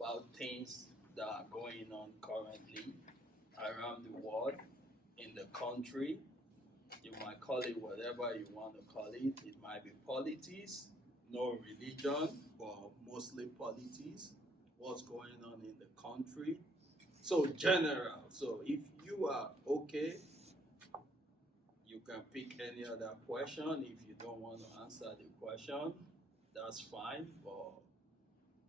about things that are going on currently around the world, in the country. You might call it whatever you want to call it. It might be politics, no religion, but mostly politics. What's going on in the country? So general. So if you are okay, you can pick any other question. If you don't want to answer the question, that's fine. But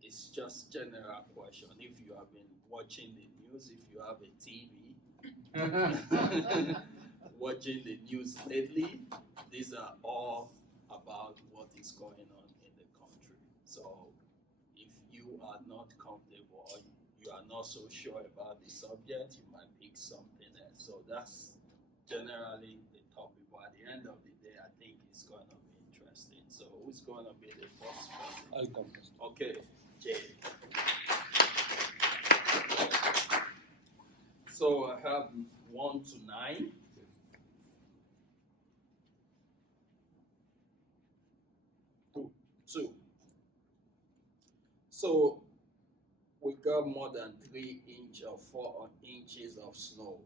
it's just general question. If you have been watching the news, if you have a TV, watching the news lately, these are all about what is going on in the country. So if you are not comfortable or you are not so sure about the subject, you might pick something else. So that's generally the topic. But at the end of the day, I think it's going to be interesting. So who's going to be the first person? I'll come first. Okay, Jay. So I have 1 to 9. Two. So we got more than 3 inches or 4 inches of snow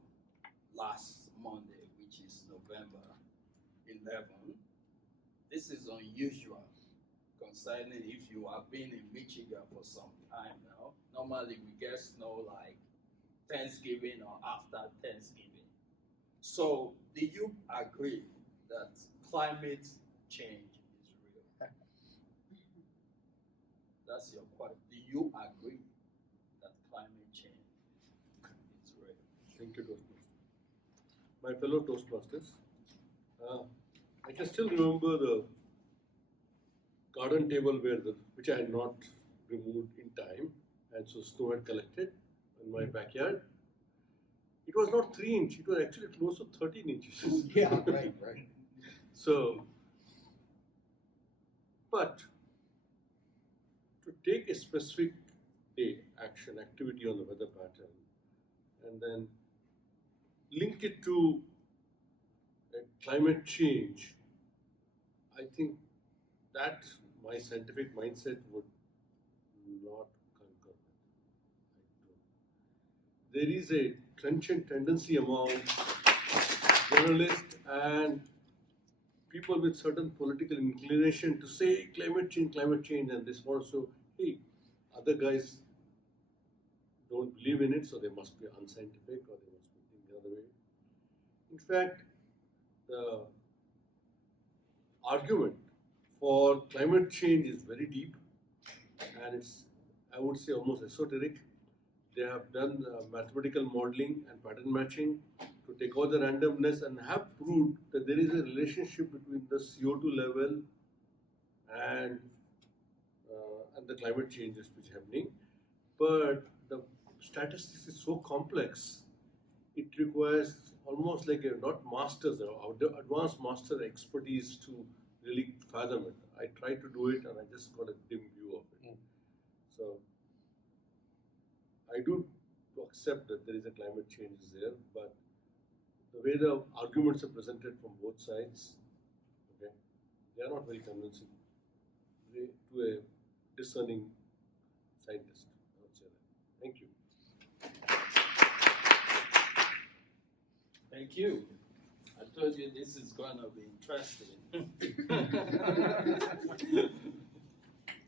last Monday, which is November 11th. This is unusual concerning if you have been in Michigan for some time now. Normally we get snow like Thanksgiving or after Thanksgiving. So do you agree that climate change is real? That's your question. Do you agree that climate change is real? Thank you, Toastmasters. My fellow Toastmasters, I can still remember the garden table which I had not removed in time, and so snow had collected in my backyard. It was not 3 inches, it was actually close to 13 inches. Yeah, right. So, but to take a specific day, action, activity on the weather pattern, and then link it to climate change, I think that my scientific mindset would not concur with. There is a trenchant tendency among journalists and people with certain political inclination to say climate change, and this also, hey, other guys don't believe in it, so they must be unscientific or they must be thinking the other way. In fact, the argument for climate change is very deep, and it's, I would say, almost esoteric. They have done mathematical modeling and pattern matching to take all the randomness and have proved that there is a relationship between the CO2 level and the climate changes which are happening. But the statistics is so complex, it requires almost like a not masters or advanced master expertise to really fathom it. I tried to do it and I just got a dim view of it. So I do accept that there is a climate change there, but the way the arguments are presented from both sides, okay, they are not very convincing to a discerning scientist. I would say that. Thank you. Thank you. I told you this is going to be interesting.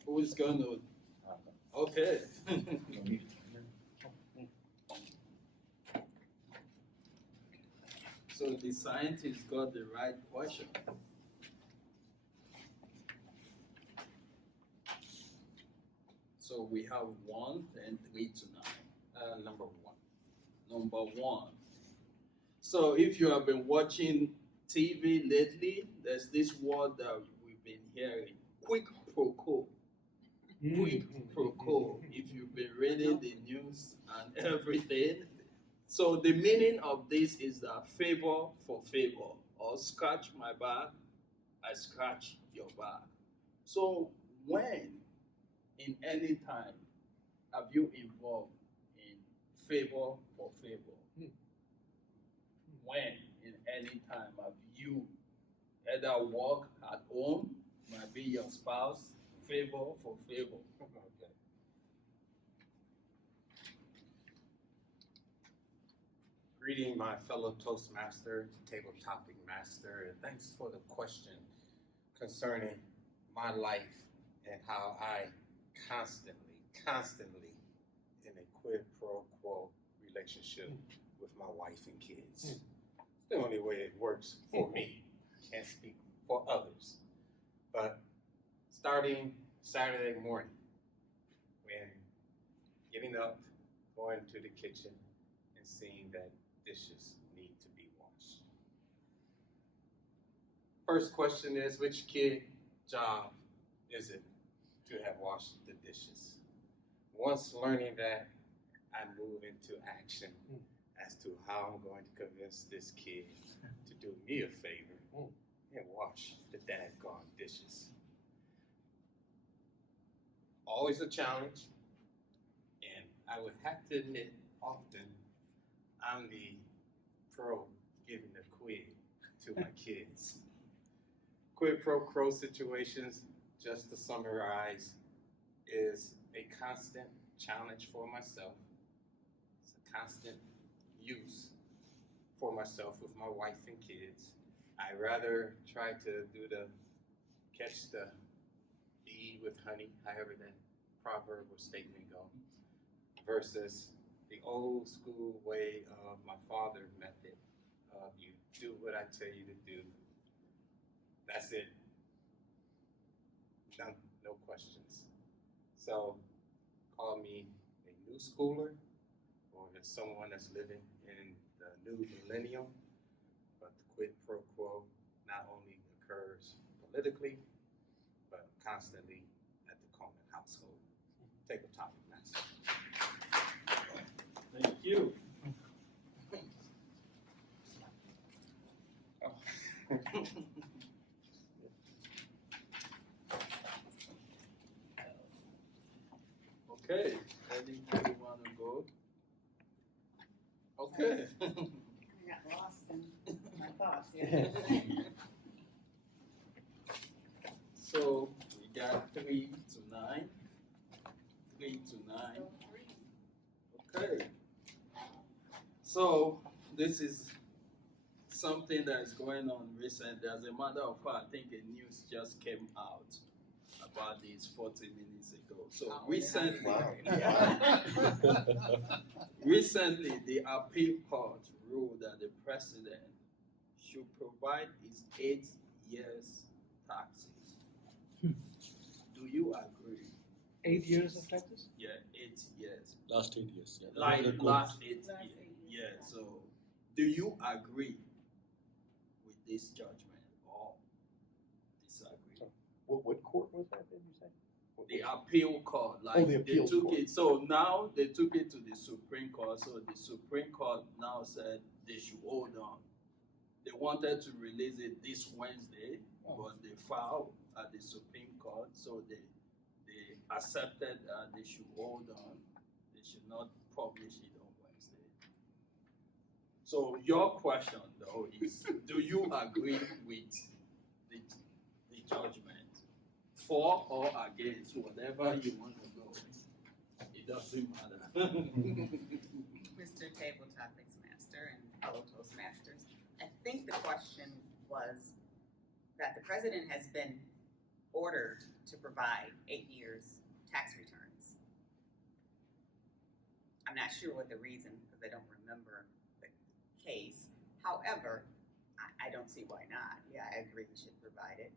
Who's going to? Okay. So the scientist got the right question. So we have 1 and 3 to 9. Number 1. Number 1. So if you have been watching TV lately, there's this word that we've been hearing, quid pro quo. Quid pro quo. If you've been reading the news and everything. So the meaning of this is that favor for favor, or scratch my back, I scratch your back. So when in any time have you involved in favor for favor? When in any time have you either work at home, might be your spouse, favor for favor? Okay. Greeting my fellow Toastmaster, table topic master, and thanks for the question concerning my life and how I constantly in a quid pro quo relationship with my wife and kids. It's the only way it works for me. Can't speak for others. But starting Saturday morning, when getting up, going to the kitchen, and seeing that dishes need to be washed. First question is, which kid job is it to have washed the dishes? Once learning that, I move into action as to how I'm going to convince this kid to do me a favor and wash the daggone dishes. Always a challenge, and I would have to admit, often I'm the pro giving the quid to my kids. Quid pro quo situations, just to summarize, is a constant challenge for myself. It's a constant use for myself with my wife and kids. I rather try to do the catch the bee with honey, however that proverb or statement go, versus the old school way of my father method of you do what I tell you to do. That's it. No questions. So call me a new schooler or as someone that's living in the new millennium, but the quid pro quo not only occurs politically, but constantly at the Coleman household. Take a topic, master. Thank you. Okay, anybody want to go? Okay. I got lost in my thoughts, yeah. So we got 3 to 9. 3 to 9. Okay. So this is something that is going on recently. As a matter of fact, I think a news just came out about this 40 minutes ago. So recently, recently the appeal court ruled that the president should provide his 8 years taxes. Do you agree? 8 years of taxes? Yeah, 8 years. Last 8 years. Yeah. Like That was the last code. 8 Last years. 8 Yeah, years. so do you agree with this judgment or disagree? What court was that? Did you say? The appeal court, like the they appeals took court. it. So now they took it to the Supreme Court. So the Supreme Court now said they should hold on. They wanted to release it this Wednesday, but they filed at the Supreme Court. So they accepted that they should hold on. They should not publish it on Wednesday. So your question though is, do you agree with the judgment? For or against, whatever you want to go, it doesn't matter. Mr. Table Topics Master and fellow Toastmasters, I think the question was that the president has been ordered to provide 8 years tax returns. I'm not sure what the reason, because I don't remember the case. However, I don't see why not. Yeah, I agree he should provide it.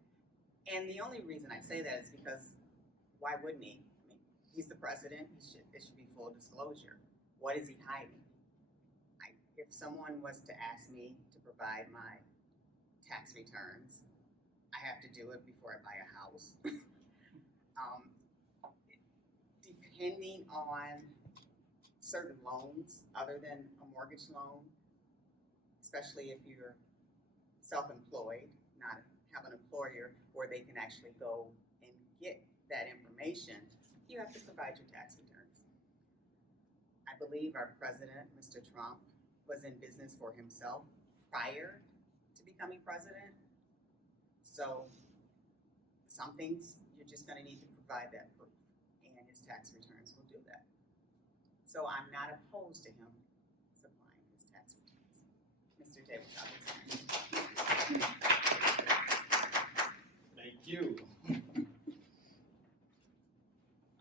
And the only reason I say that is because why wouldn't he? I mean, he's the president. It should be full disclosure. What is he hiding? If someone was to ask me to provide my tax returns, I have to do it before I buy a house. Depending on certain loans other than a mortgage loan, especially if you're self-employed, not have an employer where they can actually go and get that information, you have to provide your tax returns. I believe our president, Mr. Trump, was in business for himself prior to becoming president. So some things you're just gonna need to provide that proof, and his tax returns will do that. So I'm not opposed to him supplying his tax returns. Mr. Tabletop. Thank you.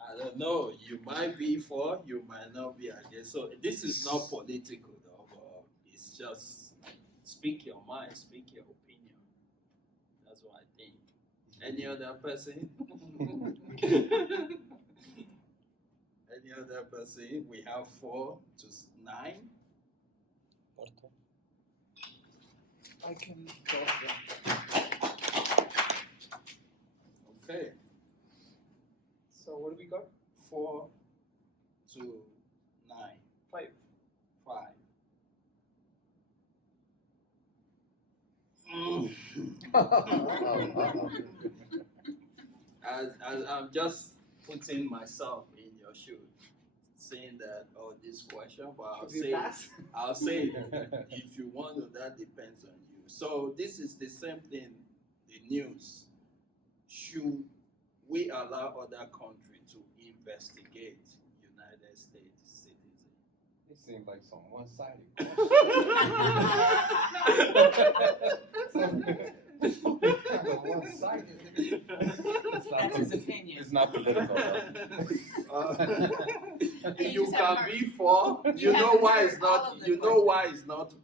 I don't know. You might be for, you might not be against. So this is not political, though. But it's just speak your mind, speak your opinion. That's what I think. Any other person? Any other person? We have 4 to 9. I can talk them. Okay. So what do we got? 4 to 9. 5. 5. As I'm just putting myself in your shoes, saying that, oh, this question, but Should we pass? I'll say if you want to, that depends on you. So this is the same thing, the news. Should we allow other countries to investigate United States citizens? It seems like some one-sided one-sided. That's his opinion. It's not political. You just can haven't be for. You know haven't why heard it's all not. of the You know why it's not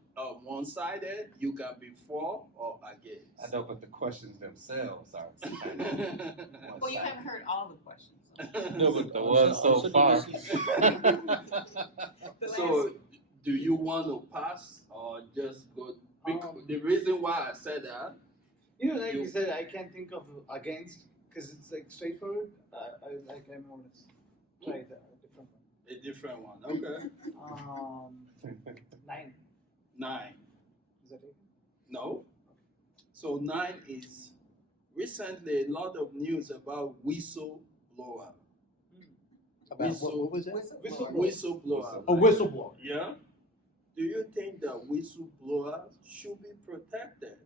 one-sided. You can be for or against. I know, but the questions themselves are. Well, you haven't heard all the questions. No, but the ones so far. So, do you want to pass or just go? The reason why I said that. Like You- you said, I can't think of against because it's like straightforward. I'm gonna try the different one. A different one. Okay. 9. 9. Is that it? No. So 9 is recently a lot of news about whistleblower. About what was that? Whistleblower. A whistleblower. Yeah. Do you think that whistleblowers should be protected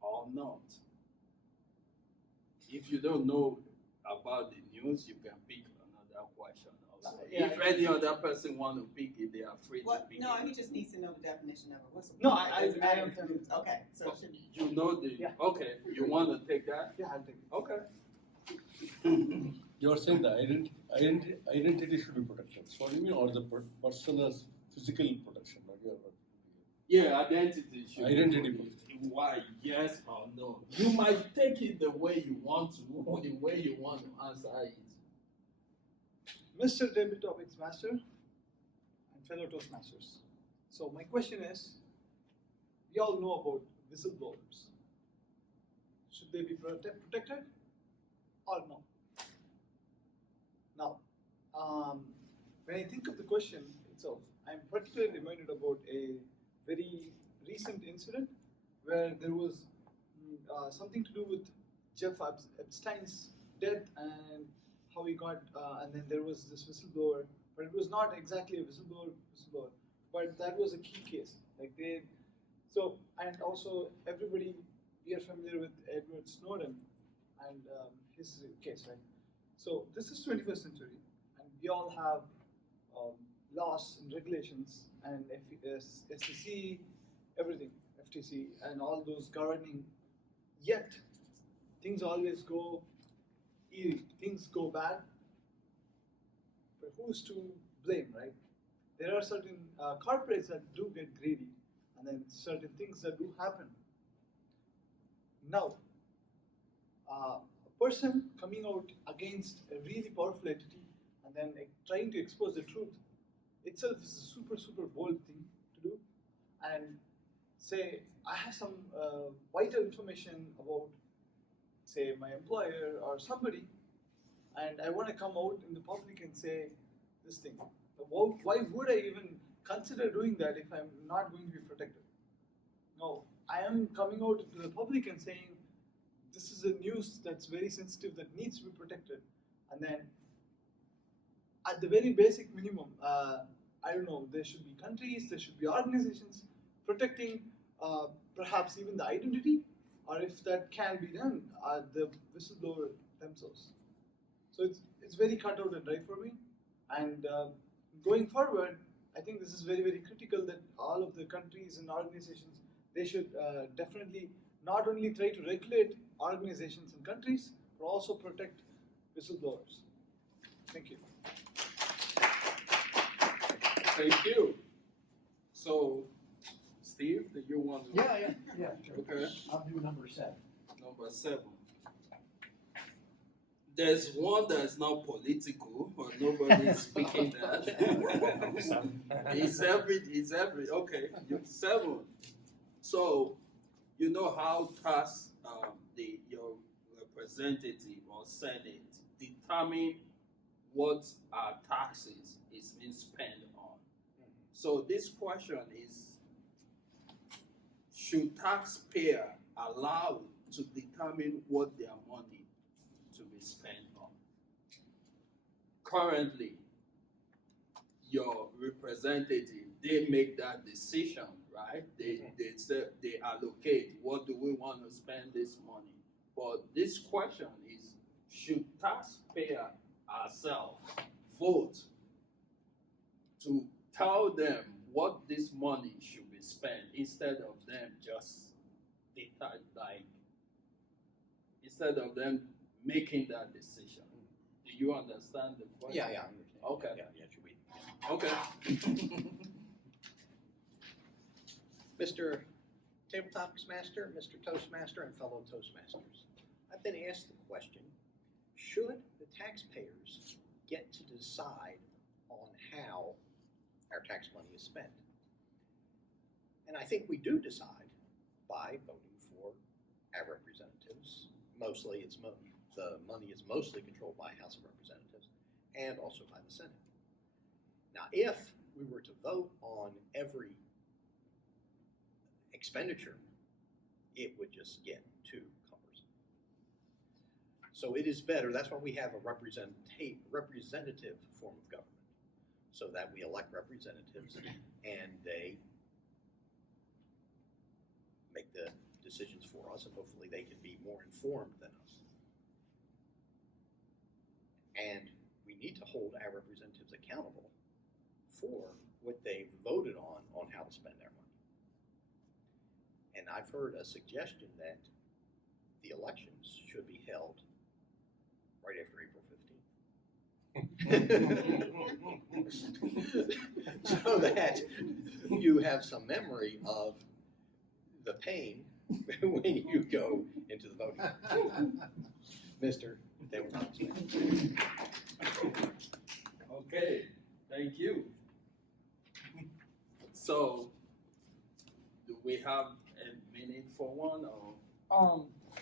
or not? If you don't know about the news, you can pick another question also. Yeah, If any other person want to pick it, they are free to What, pick no, it. he just needs to know the definition of a whistleblower. No, I It doesn't matter am if you- familiar. Okay, so it should. You know the, Yeah. okay, you want to take that? Yeah, I'll take it. Okay. You're saying the identity should be protected. So what do you mean, or the personal physical protection? Like Yeah, identity should be Identity. protected. Why, yes or no? You might take it the way you want to, or the way you want to answer it. Mr. David Topics Master and fellow Toastmasters. So my question is, we all know about whistleblowers. Should they be protected or no? Now, when I think of the question itself, I'm particularly reminded about a very recent incident where there was something to do with Jeff Epstein's death and how he got, and then there was this whistleblower, but it was not exactly a whistleblower, but that was a key case. Like and also everybody, we are familiar with Edward Snowden and his case, right? So this is 21st century, and we all have laws and regulations and SEC, everything, FTC, and all those governing. Yet things always go eerie, things go bad. But who's to blame, right? There are certain corporates that do get greedy, and then certain things that do happen. Now, a person coming out against a really powerful entity and then trying to expose the truth itself is a super, super bold thing to do. And say, I have some vital information about, say, my employer or somebody, and I want to come out in the public and say this thing. Why would I even consider doing that if I'm not going to be protected? No, I am coming out to the public and saying, this is a news that's very sensitive that needs to be protected. And then, at the very basic minimum, I don't know, there should be countries, there should be organizations protecting perhaps even the identity, or if that can be done, the whistleblower themselves. So it's very cut out and dry for me. And going forward, I think this is very, very critical that all of the countries and organizations they should definitely not only try to regulate organizations and countries, but also protect whistleblowers. Thank you. Thank you. So, Steve, do you want to? Yeah, sure. Okay. I'll do number 7. Number 7. There's one that's not political, or nobody is speaking that. It's every, okay, 7. So, you know how your representative or Senate determine what our taxes is being spent on. So this question is, should taxpayer allowed to determine what their money to be spent on? Currently, your representative, they make that decision, right? They say, they allocate, what do we want to spend this money? But this question is, should taxpayer ourselves vote to tell them what this money should be spent instead of them just instead of them making that decision? Do you understand the question? Yeah, I understand. Okay. Yeah, should we? Okay. Mr. Tabletop Master, Mr. Toastmaster, and fellow Toastmasters, I've been asked the question, should the taxpayers get to decide on how our tax money is spent? And I think we do decide by voting for our representatives. Mostly, the money is mostly controlled by House of Representatives and also by the Senate. Now, if we were to vote on every expenditure, it would just get too cumbersome. So it is better, that's why we have a representative form of government, so that we elect representatives and they make the decisions for us, and hopefully they can be more informed than us. And we need to hold our representatives accountable for what they voted on how to spend their money. And I've heard a suggestion that the elections should be held right after April 15th. So that you have some memory of the pain when you go into the voting. Mr. David Thomas. Okay, thank you. So, do we have a minute for one or? I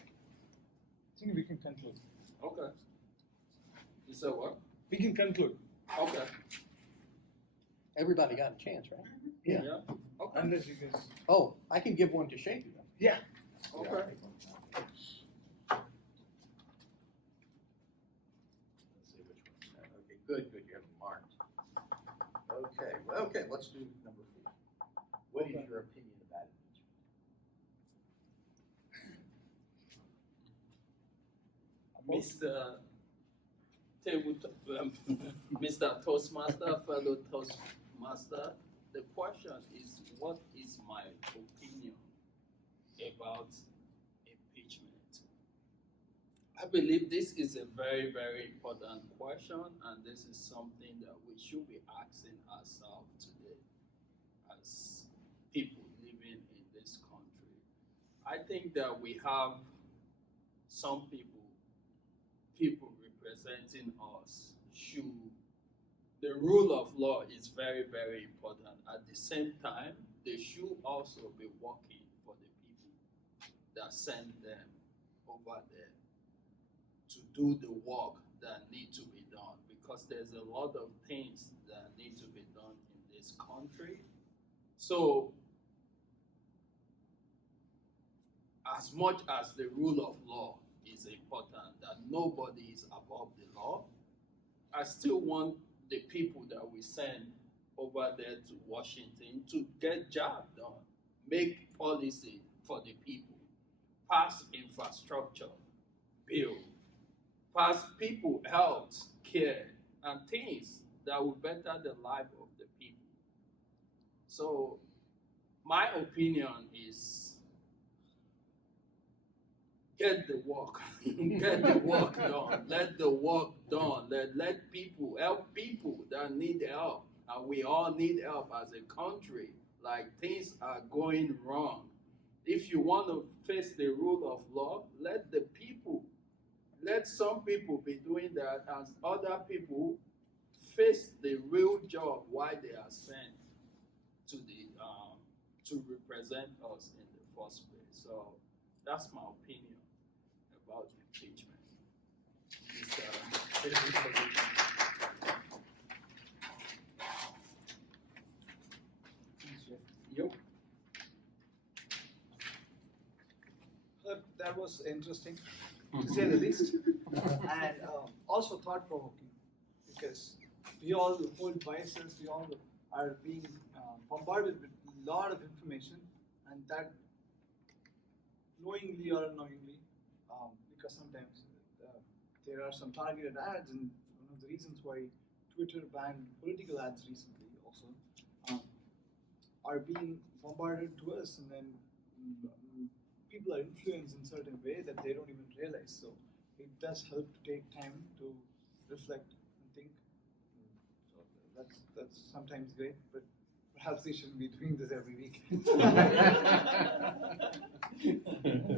think we can conclude. Okay. You said what? We can conclude. Okay. Everybody got a chance, right? Yeah. Okay. Unless you guys. Oh, I can give one to Shaky though. Yeah. Okay. Let's see which one. Okay, good, you have them marked. Okay, let's do number 4. What is your opinion about Mr. Toastmaster, fellow Toastmaster, the question is, what is my opinion about impeachment? I believe this is a very, very important question, and this is something that we should be asking ourselves today as people living in this country. I think that we have some people representing us the rule of law is very, very important. At the same time, they should also be working for the people that send them over there to do the work that need to be done, because there's a lot of things that need to be done in this country. So, as much as the rule of law is important, that nobody is above the law, I still want the people that we send over there to Washington to get job done, make policy for the people, pass infrastructure bill, pass people health care and things that will better the life of the people. So my opinion is get the work, get the work done. Let the work done. Let people help people that need help, and we all need help as a country. Like things are going wrong. If you want to face the rule of law, let the people, let some people be doing that, and other people face the real job why they are sent to the to represent us in the first place. So that's my opinion about impeachment. Yep. That was interesting, to say the least, and also thought-provoking, because we all hold biases, we all are being bombarded with a lot of information, and that knowingly or unknowingly, because sometimes there are some targeted ads, and one of the reasons why Twitter banned political ads recently also are being bombarded to us, and then people are influenced in certain way that they don't even realize. So it does help to take time to reflect and think. So that's sometimes great, but perhaps we shouldn't be doing this every week.